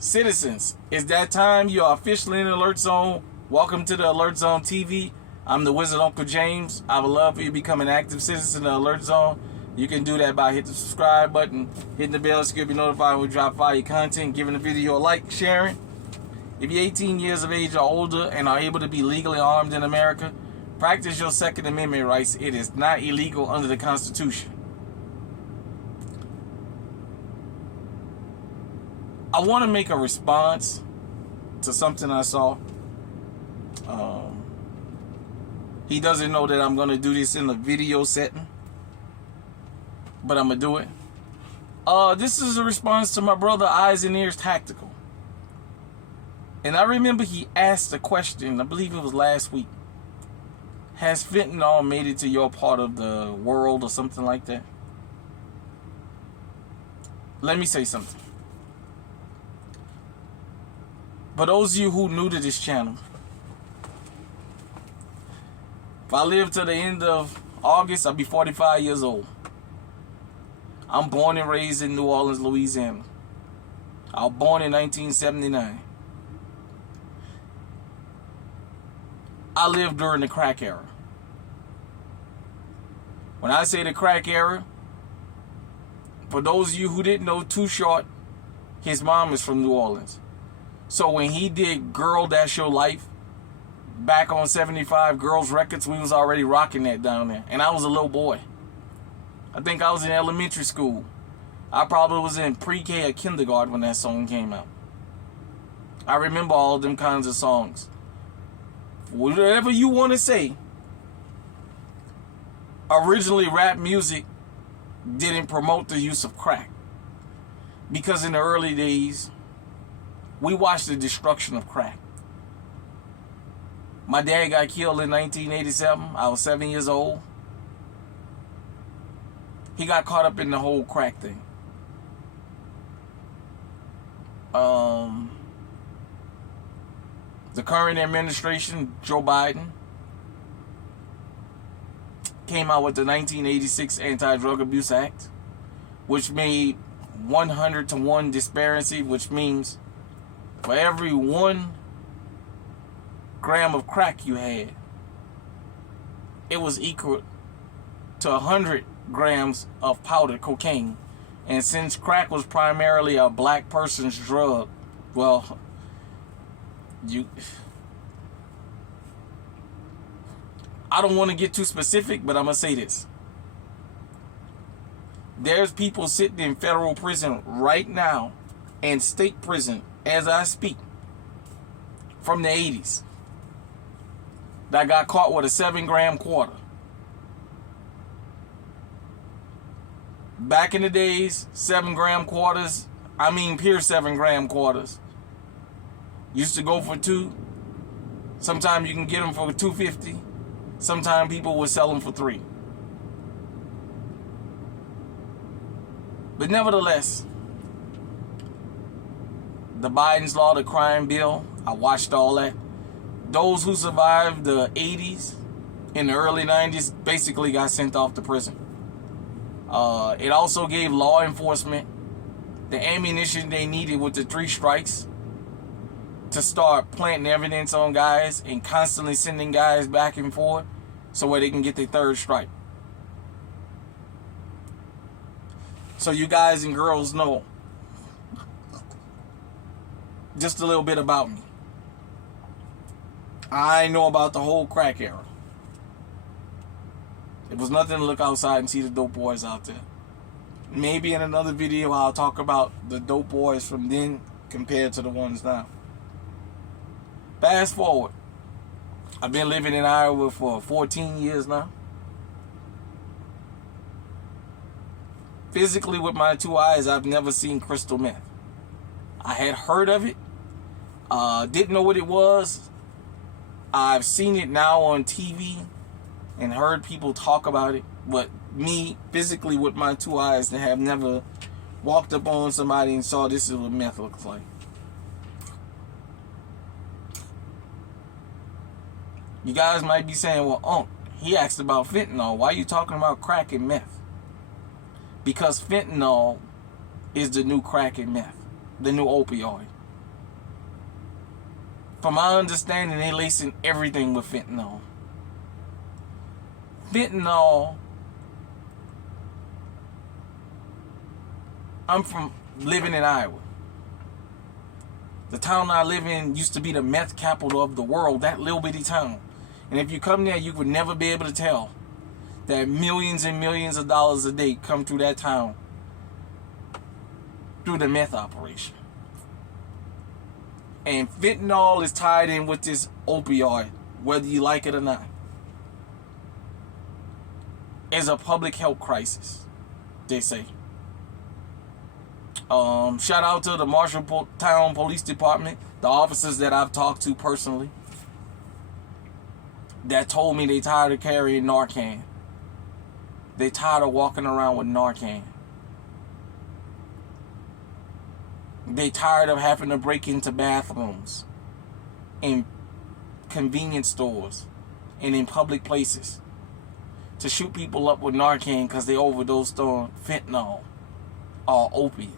Citizens, it's that time. You are officially in the Alert Zone. Welcome to the Alert Zone TV. I'm the Wizard Uncle James. I would love for you to become an active citizen of the Alert Zone. You can do that by hitting the subscribe button, hitting the bell so you can be notified when we drop fire content, giving the video a like, sharing. If you're 18 years of age or older and are able to be legally armed in America, practice your Second Amendment rights. It is not illegal under the Constitution. I want to make a response to something I saw. He doesn't know that I'm going to do this in a video setting, but I'm going to do it. This is a response to my brother Eyes and Ears Tactical. And I remember he asked a question, I believe it was last week. Has fentanyl made it to your part of the world or something like that? Let me say something. For those of you who are new to this channel, if I live to the end of August, I'll be 45 years old. I'm born and raised in New Orleans, Louisiana. I was born in 1979. I lived during the crack era. When I say the crack era, for those of you who didn't know, Too Short, his mom is from New Orleans. So when he did Girl, That's Your Life, back on 75 Girls Records, we was already rocking that down there. And I was a little boy. I think I was in elementary school. I probably was in pre-K or kindergarten when that song came out. I remember all them kinds of songs. Whatever you want to say, originally rap music didn't promote the use of crack. Because in the early days, we watched the destruction of crack. My dad got killed in 1987. I was 7 years old. He got caught up in the whole crack thing. The current administration, Joe Biden, came out with the 1986 Anti-Drug Abuse Act, which made 100-to-1 disparity, which means for every 1 gram of crack you had, it was equal to 100 grams of powdered cocaine. And since crack was primarily a black person's drug, well, I don't want to get too specific, but I'm going to say this. There's people sitting in federal prison right now and state prison as I speak from the 80s that got caught with a 7-gram quarter. Back in the days, 7-gram quarters, I mean pure 7-gram quarters, used to go for $2. Sometimes you can get them for $2.50. Sometimes people would sell them for $3. But nevertheless, the Biden's Law to Crime bill, I watched all that. Those who survived the 80s and the early 90s basically got sent off to prison. It also gave law enforcement the ammunition they needed with the 3 strikes to start planting evidence on guys and constantly sending guys back and forth so where they can get their 3rd strike. So you guys and girls know just a little bit about me. I know about the whole crack era. It was nothing to look outside and see the dope boys out there. Maybe in another video I'll talk about the dope boys from then compared to the ones now. Fast forward. I've been living in Iowa for 14 years now. Physically, with my 2 eyes, I've never seen crystal meth. I had heard of it. Didn't know what it was. I've seen it now on TV and heard people talk about it. But me, physically, with my 2 eyes, have never walked up on somebody and saw this is what meth looks like. You guys might be saying, well, he asked about fentanyl. Why are you talking about crack and meth? Because fentanyl is the new crack and meth, the new opioid. From my understanding, they lacing everything with fentanyl. Fentanyl, I'm from living in Iowa. The town I live in used to be the meth capital of the world, that little bitty town. And if you come there, you would never be able to tell that millions and millions of dollars a day come through that town through the meth operation. And fentanyl is tied in with this opioid, whether you like it or not. It's a public health crisis, they say. Shout out to the Marshalltown Police Department, the officers that I've talked to personally, that told me they tired of carrying Narcan. They tired of walking around with Narcan. They tired of having to break into bathrooms, in convenience stores, and in public places to shoot people up with Narcan because they overdosed on fentanyl or opiate.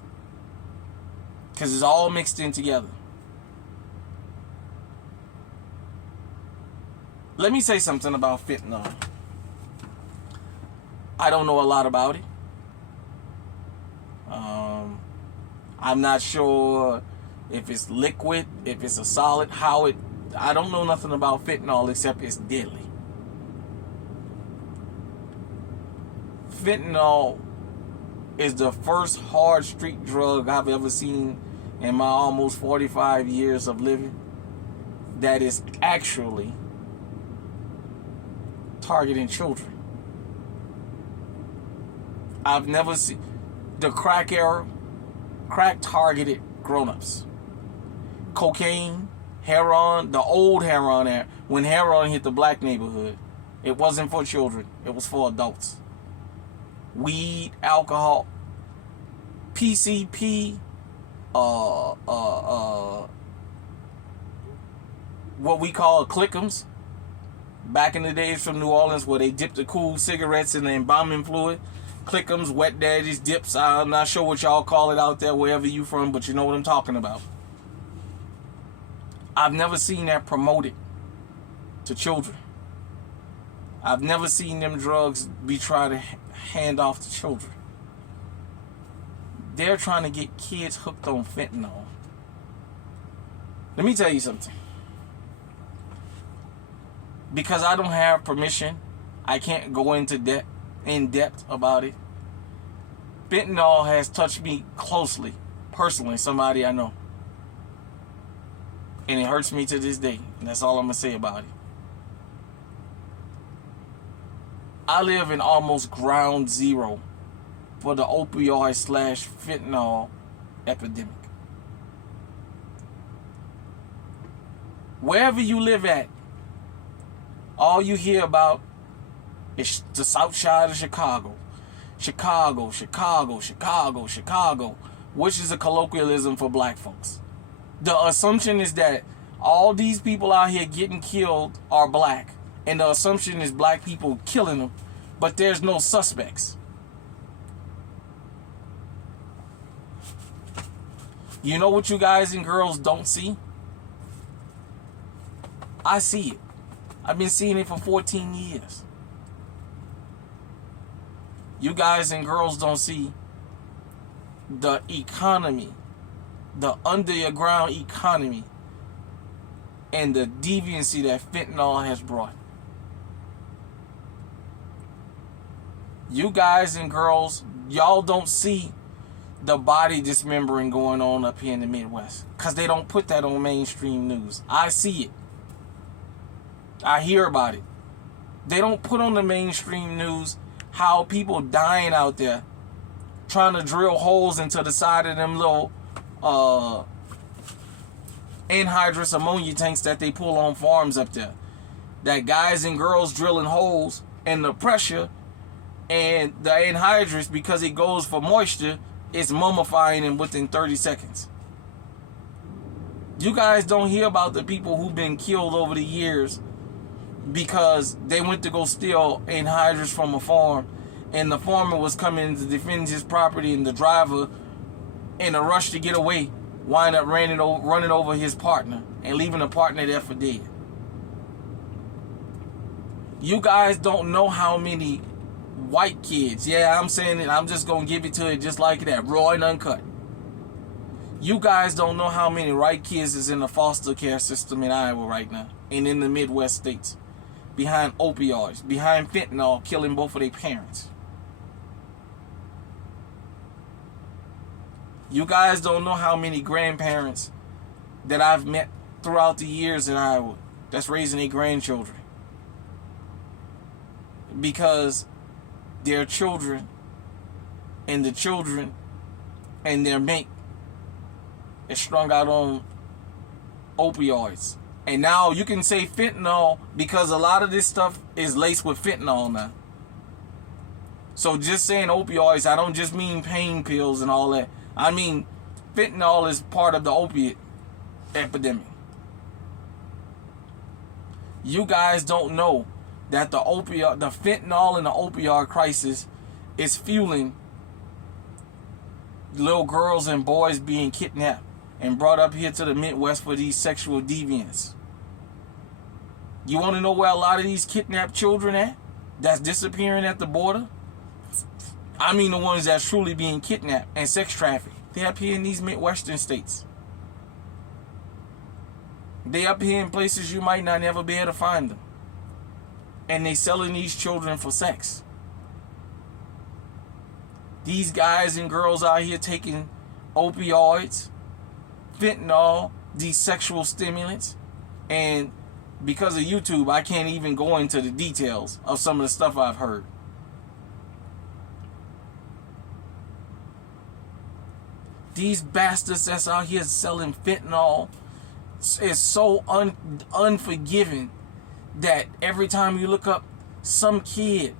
Because it's all mixed in together. Let me say something about fentanyl. I don't know a lot about it. I'm not sure if it's liquid, if it's a solid, I don't know nothing about fentanyl except it's deadly. Fentanyl is the first hard street drug I've ever seen in my almost 45 years of living that is actually targeting children. I've never seen the crack era. Crack targeted grown-ups. Cocaine, heroin, the old heroin era, when heroin hit the black neighborhood, it wasn't for children, it was for adults. Weed, alcohol, PCP, what we call clickums. Back in the days from New Orleans where they dipped the cool cigarettes in the embalming fluid. Clickums, wet daddies, dips. I'm not sure what y'all call it out there, wherever you from, but you know what I'm talking about. I've never seen that promoted to children. I've never seen them drugs be tried to hand off to children. They're trying to get kids hooked on fentanyl. Let me tell you something. Because I don't have permission, I can't go into in depth about it. Fentanyl has touched me closely, personally, somebody I know. And it hurts me to this day. And that's all I'm going to say about it. I live in almost ground zero for the opioid / fentanyl epidemic. Wherever you live at, all you hear about is the south side of Chicago. Chicago, Chicago, Chicago, Chicago, which is a colloquialism for black folks. The assumption is that all these people out here getting killed are black. And the assumption is black people killing them. But there's no suspects. You know what you guys and girls don't see? I see it. I've been seeing it for 14 years. You guys and girls don't see the economy, the underground economy, and the deviancy that fentanyl has brought. You guys and girls, y'all don't see the body dismembering going on up here in the Midwest because they don't put that on mainstream news. I see it. I hear about it. They don't put on the mainstream news how people dying out there trying to drill holes into the side of them little anhydrous ammonia tanks that they pull on farms up there. That guys and girls drilling holes, and the pressure and the anhydrous, because it goes for moisture, is mummifying them within 30 seconds. You guys don't hear about the people who've been killed over the years because they went to go steal anhydrous from a farm, and the farmer was coming to defend his property, and the driver, in a rush to get away, wind up running over his partner and leaving the partner there for dead. You guys don't know how many white kids, yeah, I'm saying it, I'm just going to give it to it just like that, raw and uncut. You guys don't know how many white kids is in the foster care system in Iowa right now and in the Midwest states, behind opioids, behind fentanyl, killing both of their parents. You guys don't know how many grandparents that I've met throughout the years in Iowa that's raising their grandchildren because their children and the children and their mate is strung out on opioids. And now you can say fentanyl because a lot of this stuff is laced with fentanyl now. So just saying opioids, I don't just mean pain pills and all that. I mean fentanyl is part of the opiate epidemic. You guys don't know that the fentanyl and the opioid crisis is fueling little girls and boys being kidnapped and brought up here to the Midwest for these sexual deviants. You want to know where a lot of these kidnapped children at? That's disappearing at the border? I mean the ones that's truly being kidnapped and sex trafficked. They're up here in these Midwestern states. They up here in places you might not ever be able to find them. And they selling these children for sex. These guys and girls out here taking opioids, fentanyl, these sexual stimulants, and because of YouTube, I can't even go into the details of some of the stuff I've heard. These bastards that's out here selling fentanyl is so unforgiving that every time you look up some kid,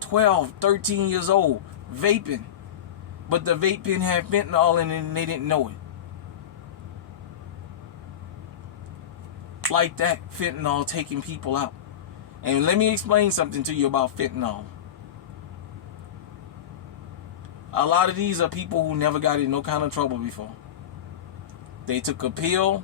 12, 13 years old, vaping, but the vape pen had fentanyl in it and they didn't know it. Like that, fentanyl taking people out. And let me explain something to you about fentanyl. A lot of these are people who never got in no kind of trouble before. They took a pill.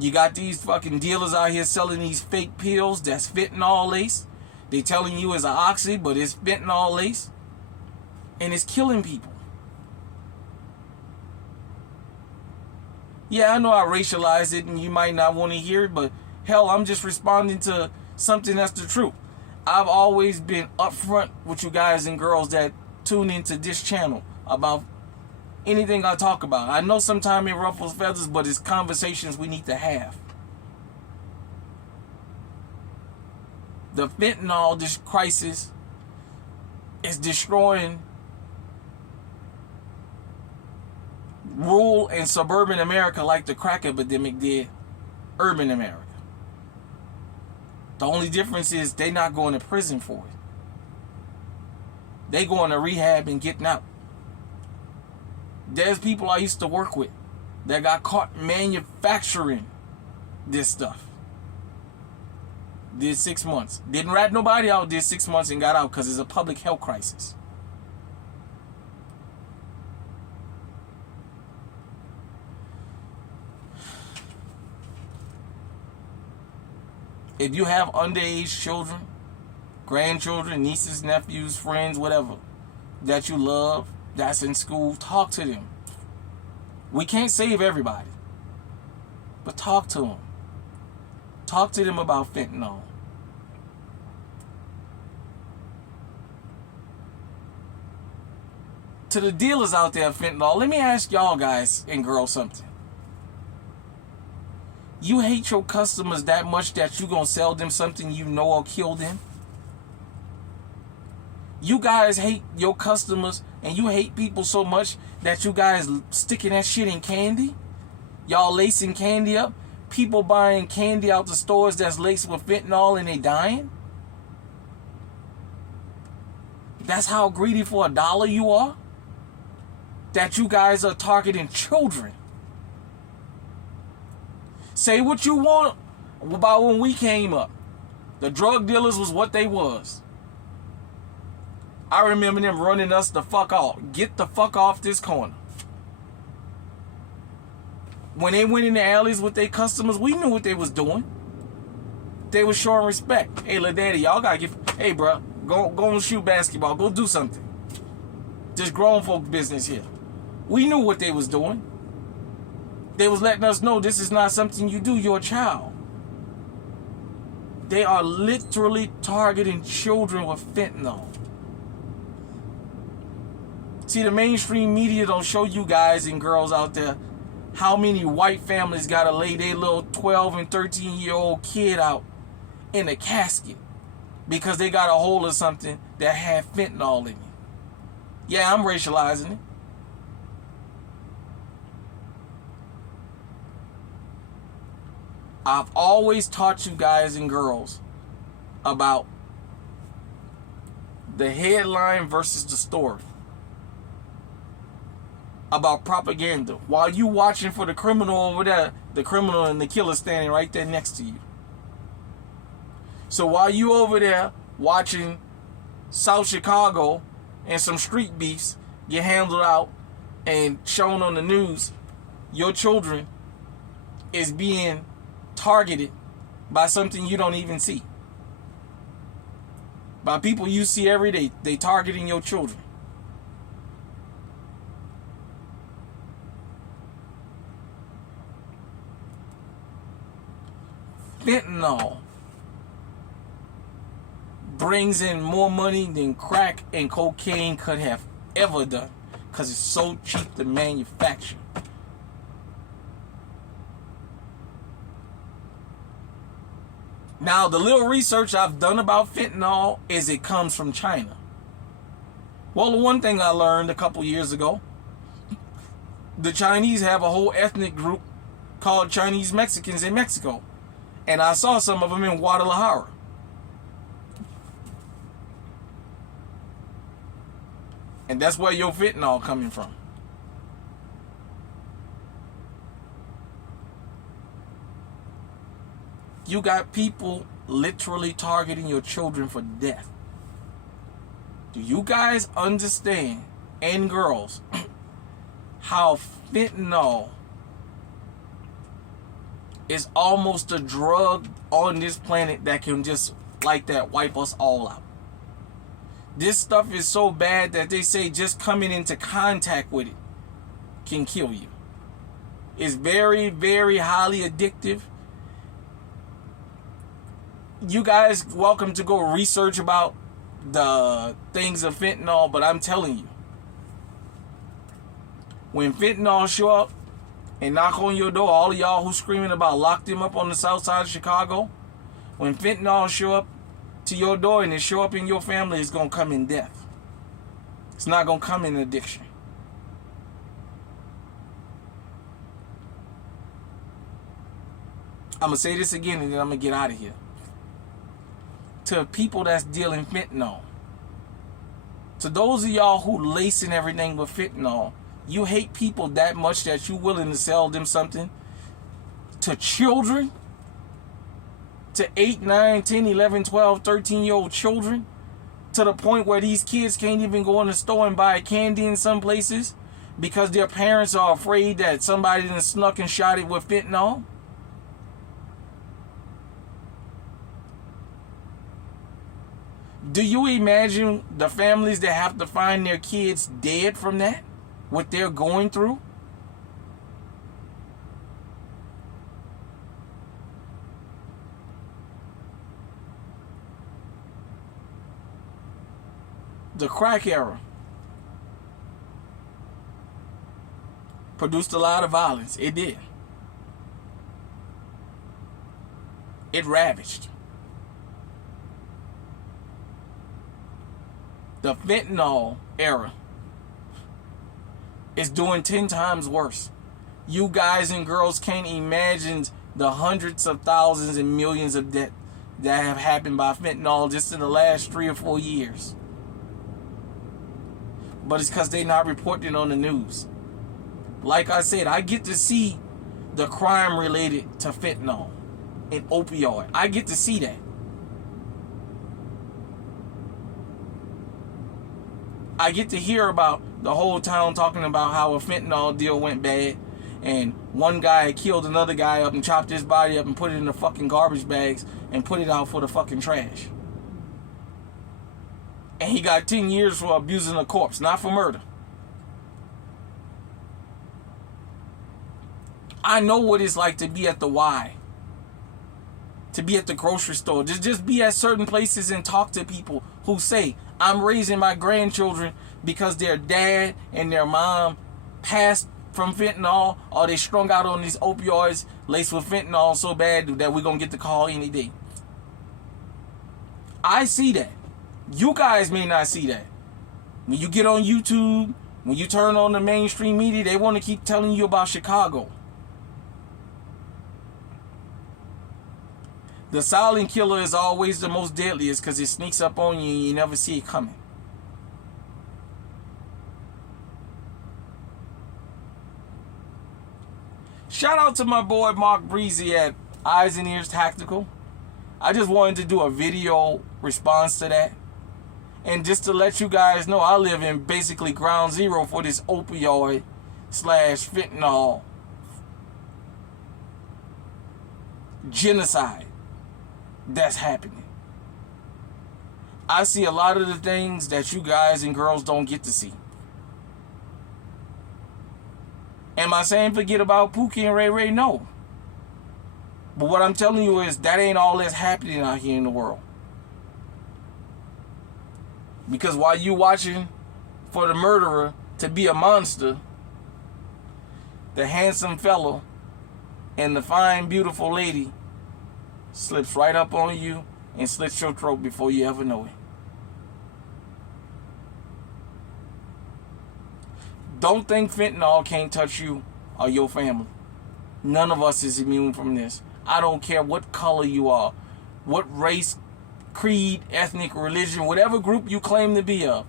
You got these fucking dealers out here selling these fake pills that's fentanyl laced. They telling you it's an oxy, but it's fentanyl laced. And it's killing people. Yeah, I know I racialized it and you might not want to hear it, but hell, I'm just responding to something that's the truth. I've always been upfront with you guys and girls that tune into this channel about anything I talk about. I know sometimes it ruffles feathers, but it's conversations we need to have. The fentanyl, this crisis, is destroying rural and suburban America like the crack epidemic did urban America. The only difference is they're not going to prison for it. They going to rehab and getting out. There's people I used to work with that got caught manufacturing this stuff. Did 6 months. Didn't rat nobody out, did 6 months and got out because it's a public health crisis. If you have underage children, grandchildren, nieces, nephews, friends, whatever, that you love, that's in school, talk to them. We can't save everybody, but talk to them. Talk to them about fentanyl. To the dealers out there of fentanyl, let me ask y'all guys and girls something. You hate your customers that much that you gonna sell them something you know will kill them? You guys hate your customers and you hate people so much that you guys sticking that shit in candy? Y'all lacing candy up? People buying candy out the stores that's laced with fentanyl and they dying? That's how greedy for $1 you are? That you guys are targeting children. Say what you want about when we came up. The drug dealers was what they was. I remember them running us the fuck off. Get the fuck off this corner. When they went in the alleys with their customers, we knew what they was doing. They was showing respect. Hey, little daddy, y'all gotta get. Hey, bro, go and shoot basketball. Go do something. Just grown folk business here. We knew what they was doing. They was letting us know this is not something you do. You're a child. They are literally targeting children with fentanyl. See, the mainstream media don't show you guys and girls out there how many white families gotta lay their little 12 and 13-year-old kid out in a casket because they got a hold of something that had fentanyl in it. Yeah, I'm racializing it. I've always taught you guys and girls about the headline versus the story. About propaganda. While you watching for the criminal over there, the criminal and the killer standing right there next to you. So while you over there watching South Chicago and some street beefs get handled out and shown on the news, your children is being targeted by something you don't even see. By people you see every day, they targeting your children. Fentanyl brings in more money than crack and cocaine could have ever done because it's so cheap to manufacture. Now, the little research I've done about fentanyl is it comes from China. Well, the one thing I learned a couple years ago, the Chinese have a whole ethnic group called Chinese Mexicans in Mexico. And I saw some of them in Guadalajara. And that's where your fentanyl coming from. You got people literally targeting your children for death. Do you guys understand, and girls, how fentanyl is almost a drug on this planet that can just like that wipe us all out? This stuff is so bad that they say just coming into contact with it can kill you. It's very, very highly addictive. You guys welcome to go research about the things of fentanyl, but I'm telling you, when fentanyl show up and knock on your door, all of y'all who screaming about lock them up on the south side of Chicago, when fentanyl show up to your door and it show up in your family, it's going to come in death. It's not going to come in addiction. I'm going to say this again and then I'm going to get out of here. To people that's dealing fentanyl, to those of y'all who lacing everything with fentanyl, you hate people that much that you willing to sell them something to children, to 8, 9, 10, 11, 12, 13-year-old children, to the point where these kids can't even go in the store and buy candy in some places because their parents are afraid that somebody done snuck and shot it with fentanyl. Do you imagine the families that have to find their kids dead from that? What they're going through? The crack era produced a lot of violence. It did. It ravaged. The fentanyl era is doing 10 times worse. You guys and girls can't imagine the hundreds of thousands and millions of deaths that have happened by fentanyl just in the last 3 or 4 years. But it's because they're not reporting on the news. Like I said, I get to see the crime related to fentanyl and opioid. I get to see that. I get to hear about the whole town talking about how a fentanyl deal went bad and one guy had killed another guy up and chopped his body up and put it in the fucking garbage bags and put it out for the fucking trash. And he got 10 years for abusing a corpse, not for murder. I know what it's like to be at the Y, to be at the grocery store, just be at certain places and talk to people who say, I'm raising my grandchildren because their dad and their mom passed from fentanyl, or they strung out on these opioids laced with fentanyl so bad that we're going to get the call any day. I see that. You guys may not see that. When you get on YouTube, when you turn on the mainstream media, they want to keep telling you about Chicago. The silent killer is always the most deadliest because it sneaks up on you and you never see it coming. Shout out to my boy Mark Breezy at Eyes and Ears Tactical. I just wanted to do a video response to that. And just to let you guys know, I live in basically ground zero for this opioid / fentanyl genocide that's happening. I see a lot of the things that you guys and girls don't get to see. Am I saying forget about Pookie and Ray Ray? No. But what I'm telling you is that ain't all that's happening out here in the world. Because while you watching for the murderer to be a monster, the handsome fellow and the fine, beautiful lady slips right up on you and slits your throat before you ever know it. Don't think fentanyl can't touch you or your family. None of us is immune from this. I don't care what color you are, what race, creed, ethnic, religion, whatever group you claim to be of.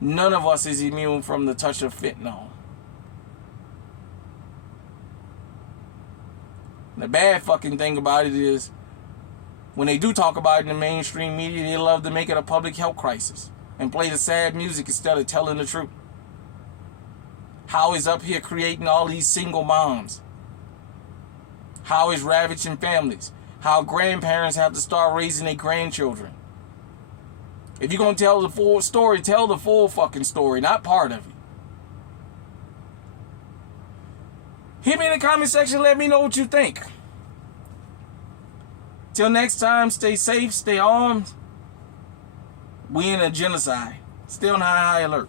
None of us is immune from the touch of fentanyl. The bad fucking thing about it is, when they do talk about it in the mainstream media, they love to make it a public health crisis and play the sad music instead of telling the truth. How is up here creating all these single moms. How is ravaging families. How grandparents have to start raising their grandchildren. If you're going to tell the full story, tell the full fucking story, not part of it. Hit me in the comment section, let me know what you think. Till next time, stay safe, stay armed. We in a genocide. Stay on high alert.